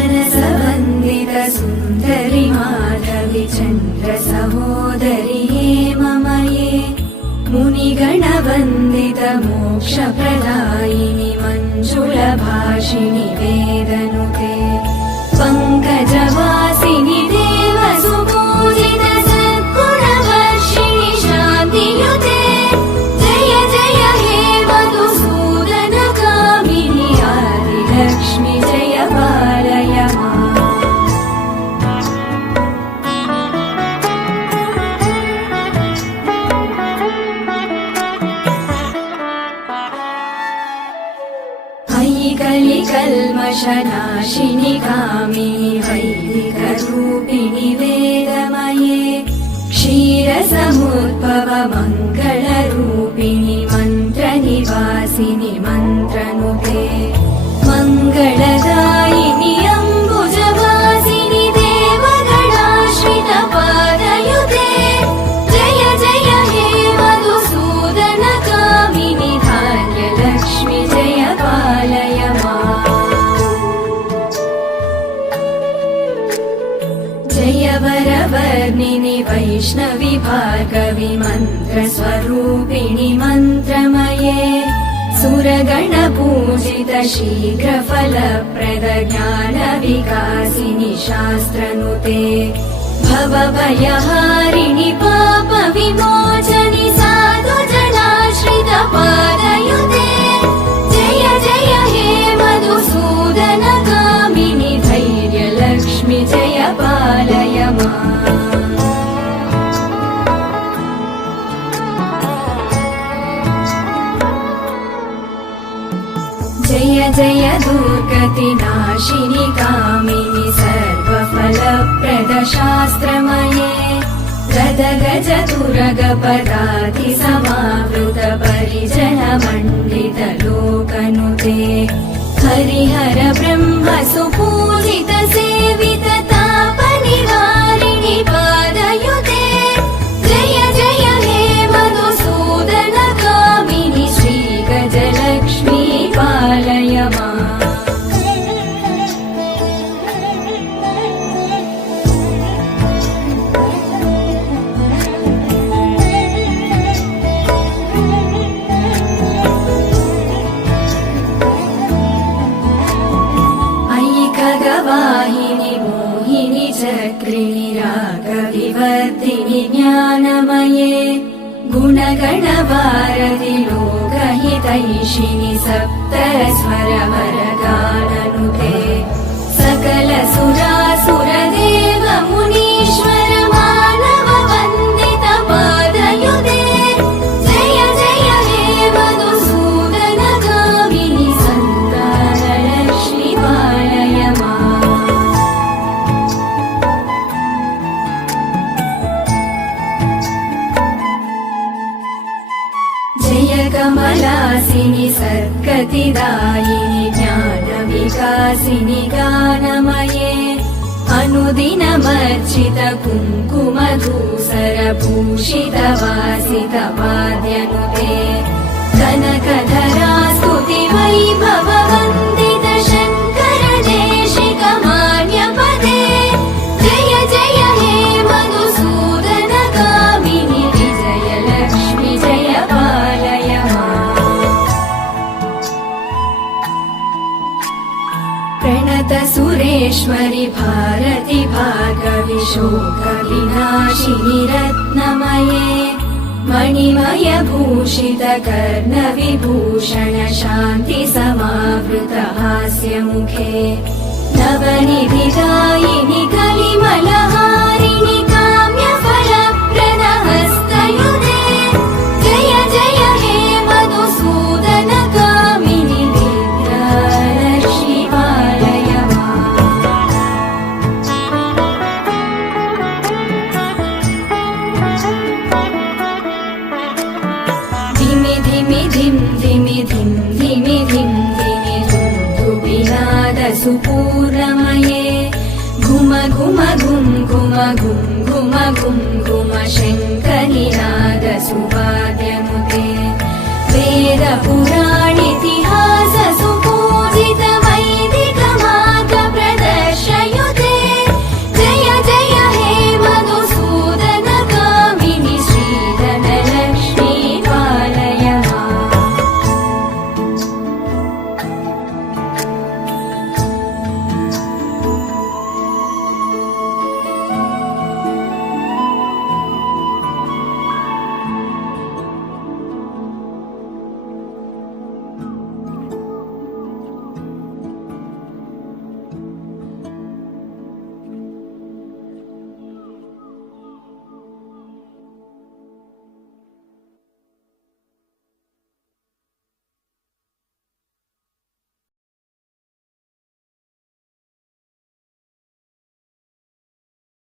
सुमनसवन्दित सुन्दरि माधवि चन्द्र सहोदरि हेममये मुनिगणवन्दित मोक्षप्रदायिनि मञ्जुलभाषिणि वेदनुते पङ्कजवासिनि देवसुपूजित सद्गुणवर्षिणि शान्तियुते जय जय हे मधुसूदनकामिनि आदिलक्ष्मि जय पालय माम्। अयि कलिकल्मषनाशिनि कामिनि वैदिकरूपिणि वेदमये क्षीरसमुद्भव मङ्गलरूपिणि मन्त्रनिवासिनि मन्त्रनुते मङ्गलदायिनि अम्बुजवासिनि देवगणाश्रित पादयुते जय जय हे मधुसूदनकामिनि धान्यलक्ष्मि जय पालय माम्। जय वरवर्णिनि वैष्णवि भार्गवि मन्त्रस्वरूपिणि मन्त्रमये सुरगणपूजित शीघ्रफलप्रद ज्ञानविकासिनि शास्त्रनुते भवभयहारिणि पापविमोचनि साधुजनाश्रित पादयुते जय जय हे मधुसूदनकामिनि धैर्यलक्ष्मि जय पालय माम्। जय जय दुर्गतिनाशिनि कामिनि सर्वफलप्रद शास्त्रमये गदगज तुरगपदाति समावृत परिजनमण्डित लोकनुते हरिहर ब्रह्म सुपूजित सेवित तापनिवारिणि पादयुते जय जय हे मधुसूदनकामिनि श्रीगजलक्ष्मी पालय माम्। अयि खगवाहिनि मोहिनि चक्रिणि रागविवर्धिनि ज्ञानमये गुणगणवारधि लोकहितैषिणि सप्तस्वरवरगाननुते सकल सुरासुरदेव मुनीश्वर मानव वन्दित पादयुते जय जय हे मधुसूदनकामिनि सन्तानलक्ष्मि पालय माम्। जय कमलासिनि सद्गतिदायिनि ज्ञानविकासिनि गानमये अनुदिनमर्चित कुङ्कुमधूसरभूषित वासित वाद्यनुते कनकधरा स्तुति वैभव वन्दित शङ्कर देशिक मान्यपदे जय जय हे मधुसूदनकामिनि विजयलक्ष्मि जय पालय माम्। प्रणत सुरेश्वरि भारति भार्गवि शोकविनाशिनि रत्नमये मणिमय भूषित कर्णविभूषण शान्ति समावृत हास्यमुखे नवनिधिदायिनि कलिमलहारिणि काम्यफलप्रद हस्तयुते जय जय हे मधुसूदनकामिनि विद्यालक्ष्मि पालय माम्। धिमि धिमि धिं धिमि धिं धिमि धिं धिमि धुन्दुभिनाद सुपूर्णमये घुम घुम घुम घुम घुम घुम घुम घुम शङ्खनिनाद सुवाद्यनुते वेदपुराणिति